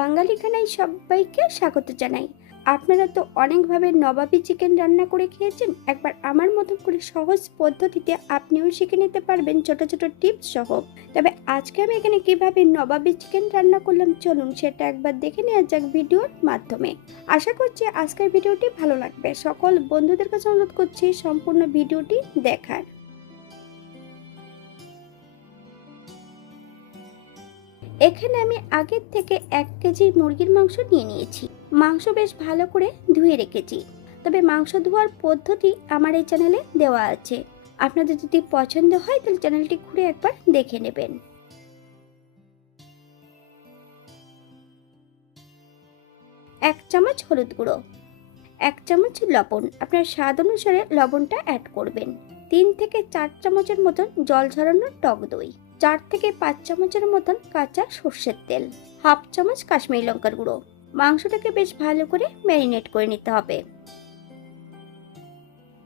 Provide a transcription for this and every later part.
বাঙালি খানায় সবাইকে স্বাগত জানাই। আপনারা তো অনেকভাবে নবাবী চিকেন রান্না করে খেয়েছেন। একবার আমার মতন করে সহজ পদ্ধতিতে আপনিও শিখে নিতে পারবেন ছোট ছোট টিপস সহ। তবে আজকে আমি এখানে কিভাবে নবাবী চিকেন রান্না করলাম চলুন সেটা একবার দেখে নেওয়া যাক ভিডিওর মাধ্যমে। আশা করছি আজকের ভিডিওটি ভালো লাগবে। সকল বন্ধুদের কাছে অনুরোধ করছি সম্পূর্ণ ভিডিওটি দেখার। এখানে আমি আগের থেকে 1 কেজি মুরগির মাংস নিয়ে নিয়েছি। মাংস বেশ ভালো করে ধুয়ে রেখেছি। তবে মাংস ধোয়ার পদ্ধতি আমার এই চ্যানেলে দেওয়া আছে। আপনাদের যদি পছন্দ হয় তাহলে চ্যানেলটি ঘুরে একবার দেখে নেবেন। 1 চামচ হলুদ গুঁড়ো, 1 চামচ লবণ, আপনার স্বাদ অনুসারে লবণটা অ্যাড করবেন। 3 থেকে 4 চামচের মতন জল ঝরানো টক দই, 4 থেকে 5 চামচের মতন কাঁচা সর্ষের তেল, হাফ চামচ কাশ্মীরি লঙ্কার গুঁড়ো। মাংসটাকে বেশ ভালো করে ম্যারিনেট করে নিতে হবে।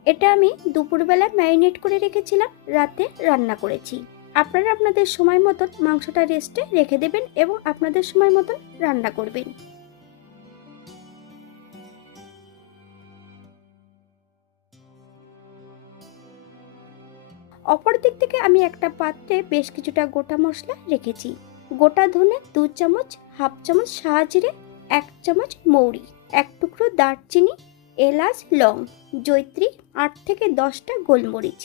এটা আমি দুপুরবেলা ম্যারিনেট করে রেখেছিলাম, রাতে রান্না করেছি। আপনারা আপনাদের সময় মতন মাংসটা রেস্টে রেখে দেবেন এবং আপনাদের সময় মতন রান্না করবেন। অপর দিক থেকে আমি একটা পাত্রে বেশ কিছুটা গোটা মশলা রেখেছি। গোটা ধনে 2 চামচ, হাফ চামচ সাহাজিরে, 1 চামচ মৌরি, 1 টুকরো দারচিনি, এলাচ, লং, জয়ত্রী, 8 থেকে 10টা গোলমরিচ।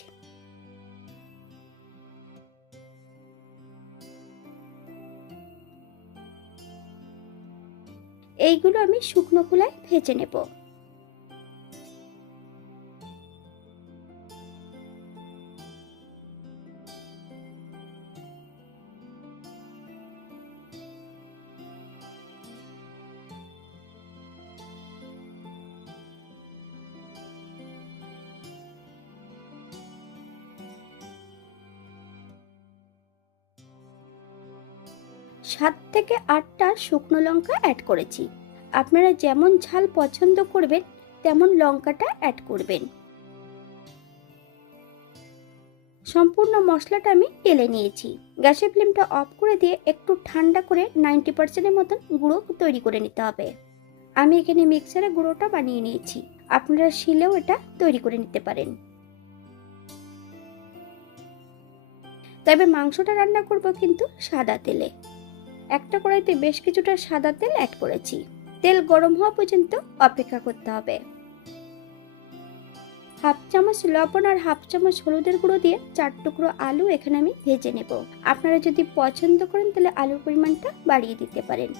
এইগুলো আমি শুকনো খোলায় ভেজে নেব। সাত থেকে 8টা শুকনো লঙ্কা অ্যাড করেছি। আপনারা যেমন ঝাল পছন্দ করবেন তেমন লঙ্কাটা অ্যাড করবেন। সম্পূর্ণ মশলাটা আমি ঢেলে নিয়েছি। গ্যাসের ফ্লেমটা অফ করে দিয়ে একটু ঠান্ডা করে 90%-এর মতন গুঁড়ো তৈরি করে নিতে হবে। আমি এখানে মিক্সারে গুঁড়োটা বানিয়ে নিয়েছি। আপনারা শিলেও এটা তৈরি করে নিতে পারেন। তবে মাংসটা রান্না করব কিন্তু সাদা তেলে। একটা কড়াইতে বেশ কিছুটা সাদা তেল অ্যাড করেছি। তেল গরম হওয়া পর্যন্ত অপেক্ষা করতে হবে। হাফ চামচ লবণ আর হাফ চামচ হলুদের গুঁড়ো দিয়ে 4 টুকরো আলু এখানে আমি ভেজে নেব। আপনারা যদি পছন্দ করেন তাহলে আলুর পরিমাণটা বাড়িয়ে দিতে পারেন।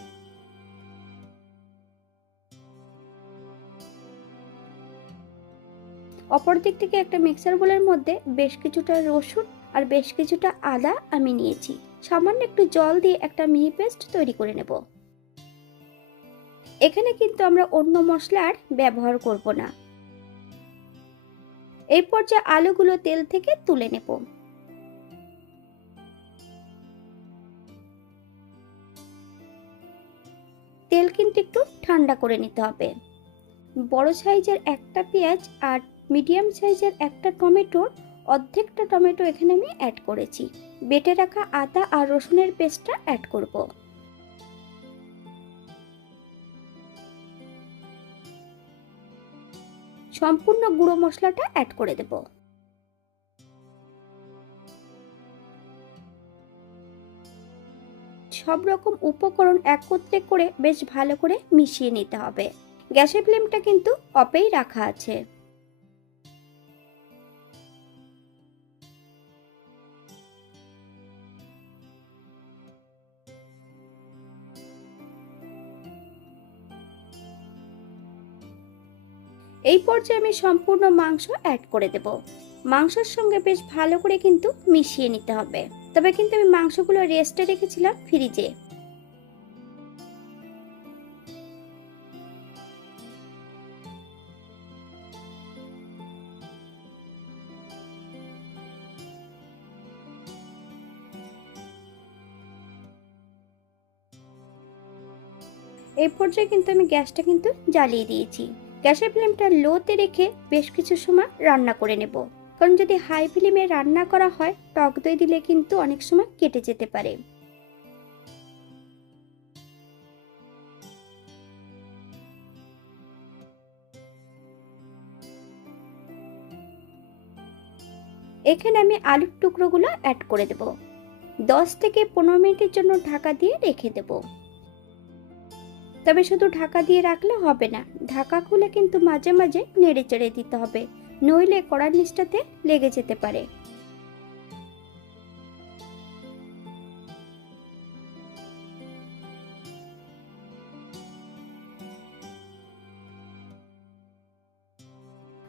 অপর দিক থেকে একটা মিক্সার বোলের মধ্যে বেশ কিছুটা রসুন আর বেশ কিছুটা আদা আমি নিয়েছি। সামান্য একটু জল দিয়ে একটা মিহি পেস্ট তৈরি করে নেব। এখানে কিন্তু আমরা অন্য মশলা আর ব্যবহার করব না। এই পর্যায়ে আলুগুলো তেল থেকে তুলে নেব। তেল কিন্তু একটু ঠান্ডা করে নিতে হবে। বড় সাইজের একটা পেঁয়াজ আর মিডিয়াম সাইজের একটা টমেটোর অর্ধেকটা টমেটো এখানে আমি অ্যাড করেছি। বেটে রাখা আদা আর রসুনের পেস্টটা অ্যাড করব। সম্পূর্ণ গুঁড়ো মশলাটা অ্যাড করে দেব। সব রকম উপকরণ একত্রে করে বেশ ভালো করে মিশিয়ে নিতে হবে। গ্যাসের ফ্লেমটা কিন্তু অফেই রাখা আছে। এই পর্যায়ে আমি সম্পূর্ণ মাংস অ্যাড করে দেব। মাংসের সঙ্গে বেশ ভালো করে কিন্তু মিশিয়ে নিতে হবে। তবে কিন্তু আমি মাংসগুলো রেস্টে রেখেছিলাম ফ্রিজে। এই পর্যায়ে কিন্তু আমি গ্যাসটা কিন্তু জ্বালিয়ে দিয়েছি। গ্যাসের ফ্লেমটা লোতে রেখে বেশ কিছু সময় রান্না করে নেব। কারণ যদি হাই ফ্লেমে রান্না করা হয় টক দই দিলে কিন্তু অনেক সময় কেটে যেতে পারে। এখানে আমি আলুর টুকরোগুলো অ্যাড করে দেব। 10 থেকে 15 মিনিটের জন্য ঢাকা দিয়ে রেখে দেব। তবে শুধু ঢাকা দিয়ে রাখলে হবে না, ঢাকা খুলে কিন্তু মাঝে মাঝে নেড়ে চেড়ে দিতে হবে, নইলে কড়ার নিচটাতে লেগে যেতে পারে।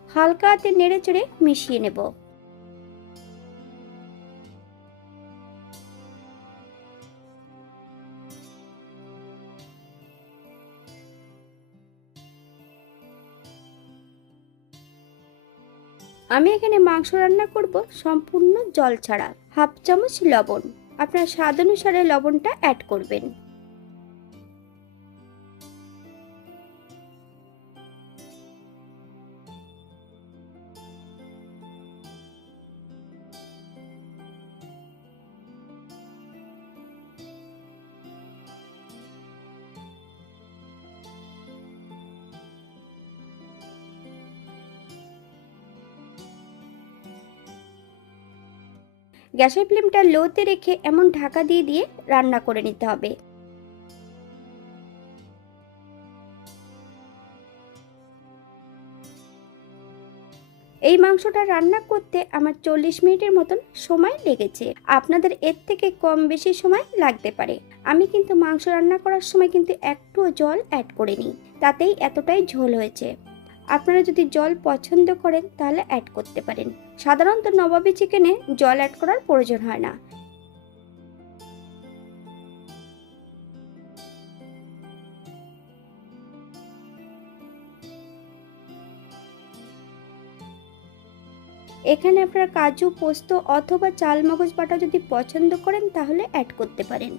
হালকা হাতে নেড়ে চেড়ে মিশিয়ে নেব। আমি এখানে মাংস রান্না করব সম্পূর্ণ জল ছাড়া। হাফ চামচ লবণ, আপনার স্বাদ অনুসারে লবণটা অ্যাড করবেন। গ্যাসের ফ্লেমটা লোতে রেখে এমন ঢাকা দিয়ে দিয়ে রান্না করে নিতে হবে। এই মাংসটা রান্না করতে আমার 40 মিনিটের মতন সময় লেগেছে। আপনাদের এর থেকে কম বেশি সময় লাগতে পারে। আমি কিন্তু মাংস রান্না করার সময় কিন্তু একটুও জল অ্যাড করিনি, তাতেই এতটাই ঝোল হয়েছে। আপনারা যদি জল পছন্দ করেন তাহলে অ্যাড করতে পারেন। সাধারণত নবাবী চিকেনে জল অ্যাড করার প্রয়োজন হয় না। এখানে আপনারা কাজু, পোস্ত অথবা চাল মগজ বাটা যদি পছন্দ করেন তাহলে অ্যাড করতে পারেন।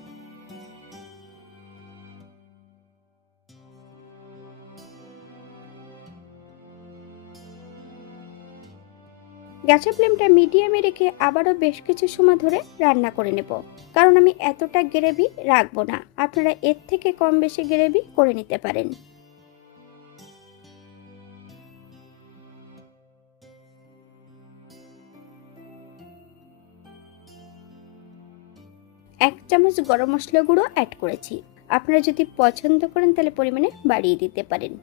গ্যাসের ফ্লেমটা মিডিয়ামে রেখে আবারও বেশ কিছু সময় ধরে রান্না করে নেব, কারণ আমি এতটা গ্রেভি রাখবো না। আপনারা এর থেকে কম বেশি গ্রেভি করে নিতে পারেন। এক চামচ গরম মশলা গুঁড়ো অ্যাড করেছি। আপনারা যদি পছন্দ করেন তাহলে পরিমাণে বাড়িয়ে দিতে পারেন।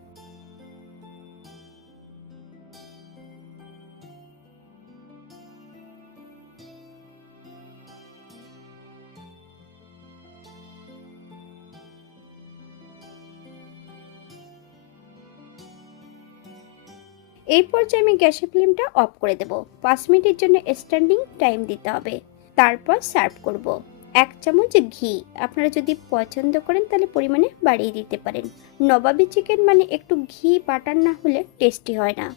এই পর্যায়ে আমি গ্যাসের ফ্লেমটা অফ করে দেব। 5 মিনিটের জন্য স্ট্যান্ডিং টাইম দিতে হবে, তারপর সার্ভ করব। এক চামচ ঘি, আপনারা যদি পছন্দ করেন তাহলে পরিমাণে বাড়িয়ে দিতে পারেন। নবাবী চিকেন মানে একটু ঘি বাটার না হলে টেস্টি হয় না।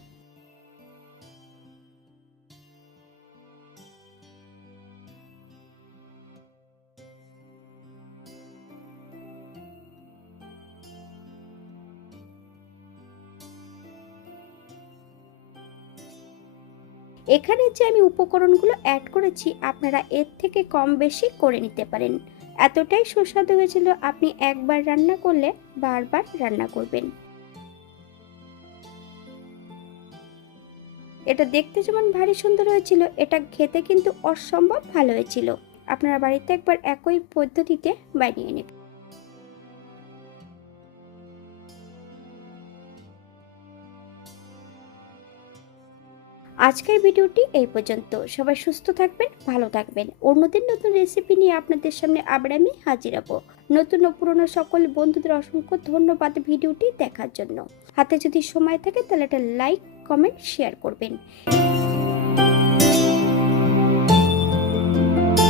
এখানে যে আমি উপকরণগুলো অ্যাড করেছি আপনারা এর থেকে কম বেশি করে নিতে পারেন। এতটাই সুস্বাদু হয়েছিল, আপনি একবার রান্না করলে বারবার রান্না করবেন। এটা দেখতে যেমন ভারী সুন্দর হয়েছিল, এটা খেতে কিন্তু অসম্ভব ভালো হয়েছিল। আপনারা বাড়িতে একবার একই পদ্ধতিতে বানিয়ে নেবেন। আজকের ভিডিওটি এই পর্যন্ত। সবাই সুস্থ থাকবেন, ভালো থাকবেন। অন্যদিন নতুন রেসিপি নিয়ে আপনাদের সামনে আবার আমি হাজির হব। নতুন ও পুরনো সকল বন্ধুদের অসংখ্য ধন্যবাদ ভিডিওটি দেখার জন্য। হাতে যদি সময় থাকে তাহলে একটা লাইক, কমেন্ট, শেয়ার করবেন।